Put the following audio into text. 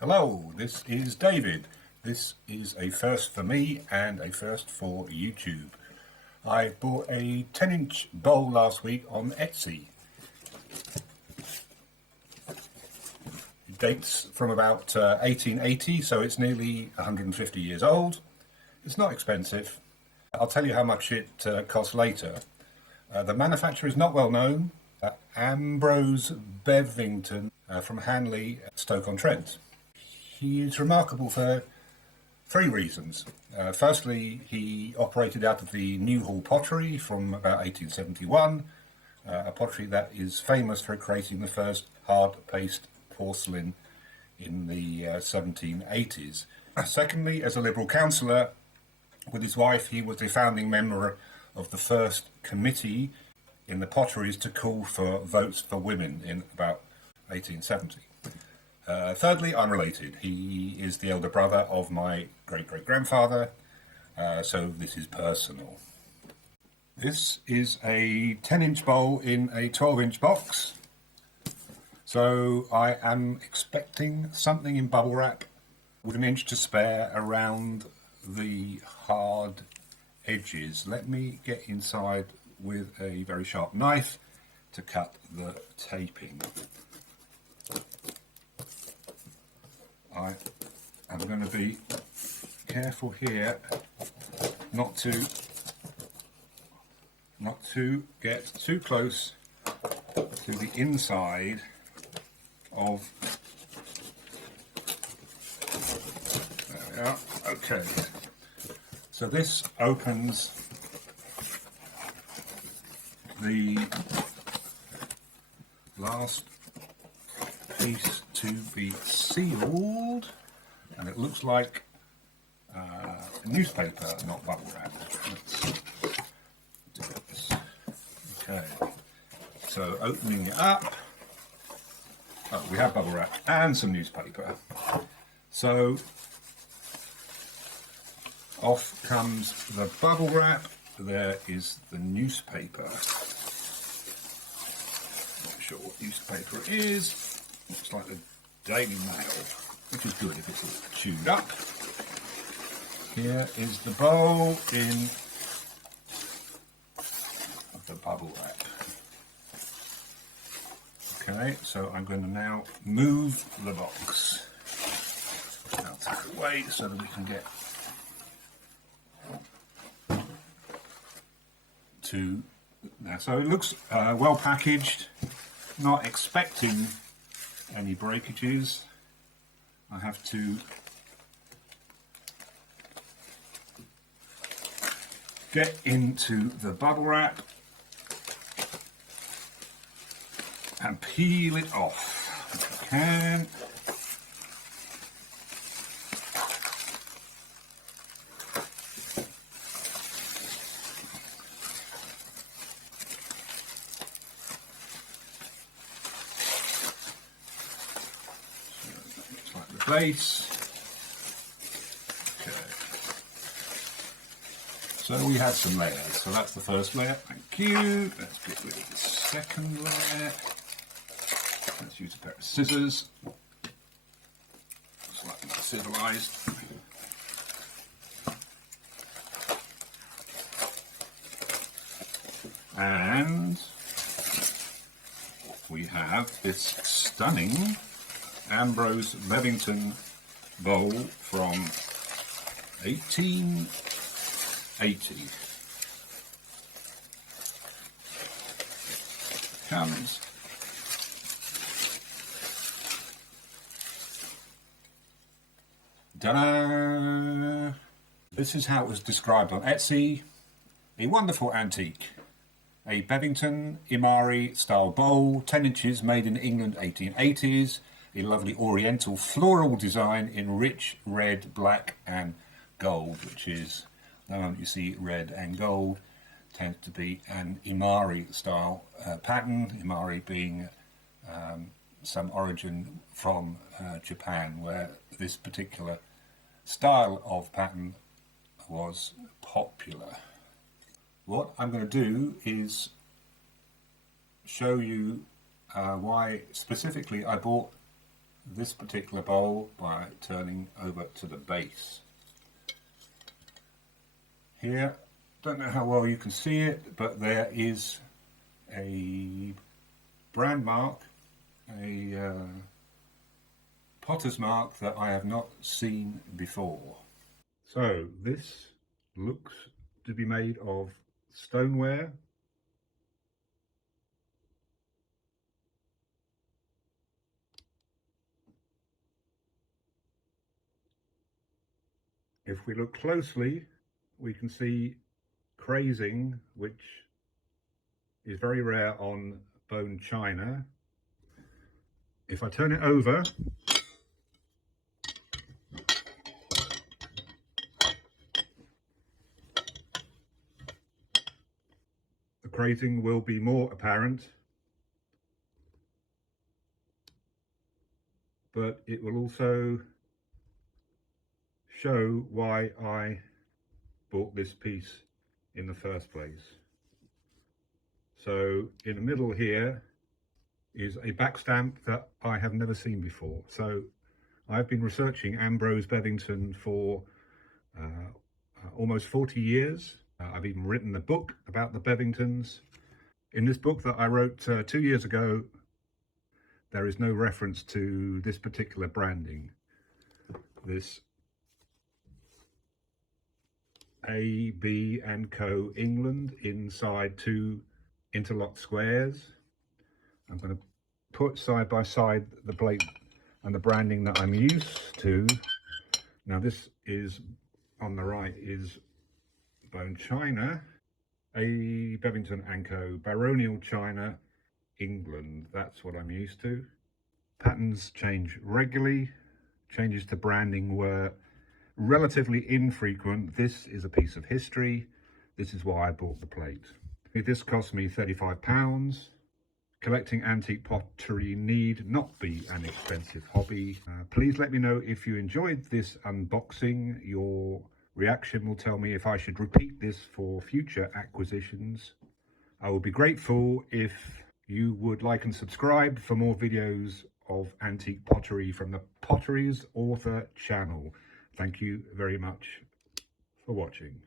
Hello, this is David. This is a first for me and a first for YouTube. I bought a 10-inch bowl last week on Etsy. It dates from about 1880, so it's nearly 150 years old. It's not expensive. I'll tell you how much it costs later. The manufacturer is not well known. Ambrose Bevington from Hanley, Stoke-on-Trent. He is remarkable for three reasons. Firstly, he operated out of the Newhall Pottery from about 1871, a pottery that is famous for creating the first hard-paste porcelain in the 1780s. Secondly, as a Liberal councillor with his wife, he was a founding member of the first committee in the potteries to call for votes for women in about 1870. Thirdly, unrelated. He is the elder brother of my great-great-grandfather, so this is personal. This is a 10-inch bowl in a 12-inch box. So I am expecting something in bubble wrap with an inch to spare around the hard edges. Let me get inside with a very sharp knife to cut the taping. I am going to be careful here not to get too close to the inside of. There we are. Okay. So this opens the last piece to be sealed, and it looks like newspaper, not bubble wrap. Okay, so opening it up, we have bubble wrap and some newspaper. So off comes the bubble wrap, there is the newspaper. Not sure what newspaper it is. Looks like the Daily Mail, which is good if it's all chewed up. Here is the bowl in the bubble wrap. Okay, so I'm going to now move the box. I'll take it away so that we can get to now. So it looks well packaged, not expecting any breakages. I have to get into the bubble wrap and peel it off if I can. Base. Okay. So we have some layers. So that's the first layer. Thank you. Let's get rid of the second layer. Let's use a pair of scissors. Slightly more civilized. And we have this stunning Ambrose Bevington bowl from 1880. Comes. Ta-da! This is how it was described on Etsy. A wonderful antique. A Bevington Imari style bowl, 10 inches, made in England, 1880s. A lovely oriental floral design in rich red, black and gold, which is, the moment you see red and gold, tends to be an Imari style pattern, Imari being some origin from Japan, where this particular style of pattern was popular. What I'm going to do is show you why specifically I bought this particular bowl by turning over to the base. Here, don't know how well you can see it, but there is a brand mark, a potter's mark that I have not seen before. So this looks to be made of stoneware. If we look closely, we can see crazing, which is very rare on bone china. If I turn it over, the crazing will be more apparent, but it will also show why I bought this piece in the first place. So in the middle here is a backstamp that I have never seen before. So I've been researching Ambrose Bevington for almost 40 years. I've even written a book about the Bevingtons. In this book that I wrote 2 years ago, there is no reference to this particular branding. This A, B and Co. England inside 2 interlocked squares. I'm going to put side by side the plate and the branding that I'm used to. Now this is, on the right, is bone china, A. Bevington & Co. Baronial china, England. That's what I'm used to. Patterns change regularly. Changes to branding were relatively infrequent. This is a piece of history. This is why I bought the plate. This cost me £35. Collecting antique pottery need not be an expensive hobby. Please let me know if you enjoyed this unboxing. Your reaction will tell me if I should repeat this for future acquisitions. I will be grateful if you would like and subscribe for more videos of antique pottery from the Pottery's Author channel. Thank you very much for watching.